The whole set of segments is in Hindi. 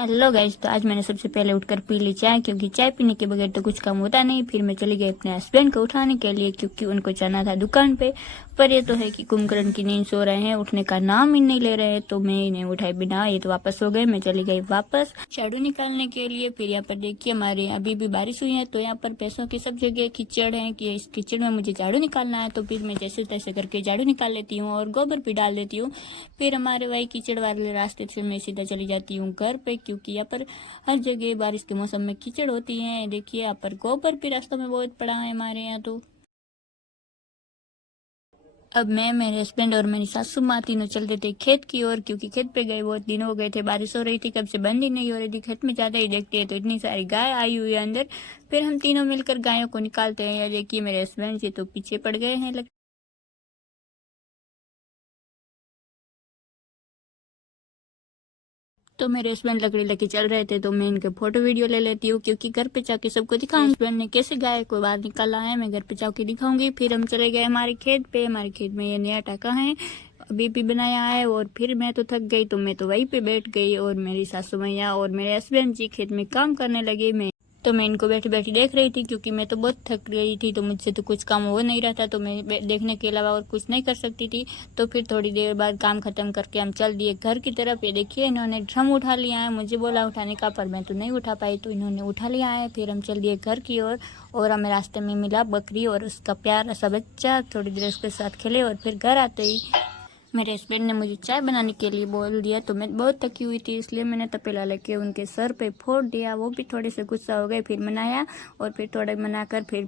हेलो गाइस, तो आज मैंने सबसे पहले उठकर पी ली चाय, क्योंकि चाय पीने के बगैर तो कुछ काम होता नहीं। फिर मैं चली गई अपने हस्बैंड को उठाने के लिए, क्योंकि उनको जाना था दुकान पे। पर ये तो है कि कुंभकर्ण की नींद सो रहे हैं, उठने का नाम ही नहीं ले रहे हैं, तो मैं इन्हें उठाए बिना ये तो वापस हो गए। मैं चली गई वापस झाड़ू निकालने के लिए। फिर यहाँ पर देखिए, हमारे अभी भी बारिश हुई है, तो यहाँ पर पैसों की सब जगह कीचड़ है कि इस कीचड़ में मुझे झाड़ू निकालना है। तो फिर मैं जैसे तैसे करके झाड़ू निकाल लेती हूँ और गोबर भी डाल देती हूँ। फिर हमारे वही कीचड़ वाले रास्ते से मैं सीधा चली जाती हूँ घर पे, क्योंकि यहाँ पर हर जगह बारिश के मौसम में कीचड़ होती है। देखिए, यहाँ पर गोबर भी रास्तों में बहुत पड़ा है हमारे यहाँ। तो अब मैं, मेरे हस्बैंड और मेरी सासू माँ तीनों चलते थे खेत की ओर, क्योंकि खेत पे गए बहुत दिन हो गए थे, बारिश हो रही थी, कब से बंद ही नहीं हो रही थी। खेत में ज्यादा ही देखते हैं तो इतनी सारी गाय आई हुई है अंदर। फिर हम तीनों मिलकर गायों को निकालते हैं। या देखिए, मेरे हस्बैंड जी तो पीछे पड़ गए हैं। तो मेरे हस्बैंड लकड़ी लेके चल रहे थे, तो मैं इनके फोटो वीडियो ले लेती हूँ, क्योंकि घर पे जाके सबको दिखाऊंगी हस्बैंड ने कैसे गाय को बाहर निकाला है। मैं घर पे जाके दिखाऊंगी। फिर हम चले गए हमारे खेत पे। हमारे खेत में ये नया टाका है, अभी भी बनाया है। और फिर मैं तो थक गई, तो मैं तो वहीं पे बैठ गई, और मेरी सासू मैया और मेरे हस्बैंड जी खेत में काम करने लगे। मैं इनको बैठी बैठी देख रही थी, क्योंकि मैं तो बहुत थक गई थी, तो मुझसे तो कुछ काम हो नहीं रहा था, तो मैं देखने के अलावा और कुछ नहीं कर सकती थी। तो फिर थोड़ी देर बाद काम खत्म करके हम चल दिए घर की तरफ। ये देखिए, इन्होंने ड्रम उठा लिया है, मुझे बोला उठाने का, पर मैं तो नहीं उठा पाई, तो इन्होंने उठा लिया है। फिर हम चल दिए घर की ओर, और हमें रास्ते में मिला बकरी और उसका प्यारा सा बच्चा। थोड़ी देर उसके साथ खेले, और फिर घर आते ही मेरे हस्बैंड ने मुझे चाय बनाने के लिए बोल दिया। तो मैं बहुत थकी हुई थी, इसलिए मैंने तपेला लेके उनके सर पे फोड़ दिया। वो भी थोड़े से गुस्सा हो गए। फिर मनाया, और फिर थोड़ा मनाकर फिर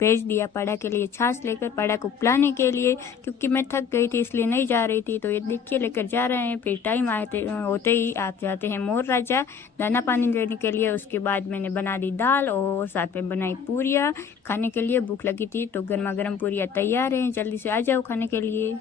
भेज दिया पाड़ा के लिए छाछ लेकर, पाड़ा को पिलाने के लिए, क्योंकि मैं थक गई थी इसलिए नहीं जा रही थी। तो ये देखिए, लेकर जा रहे हैं। फिर टाइम आते होते ही आप जाते हैं मोर राजा दाना पानी देने के लिए। उसके बाद मैंने बना दी दाल, और साथ में बनाई पूरियाँ खाने के लिए। भूख लगी थी, तो गर्मा गर्म पूरियाँ तैयार हैं, जल्दी से आ जाओ खाने के लिए।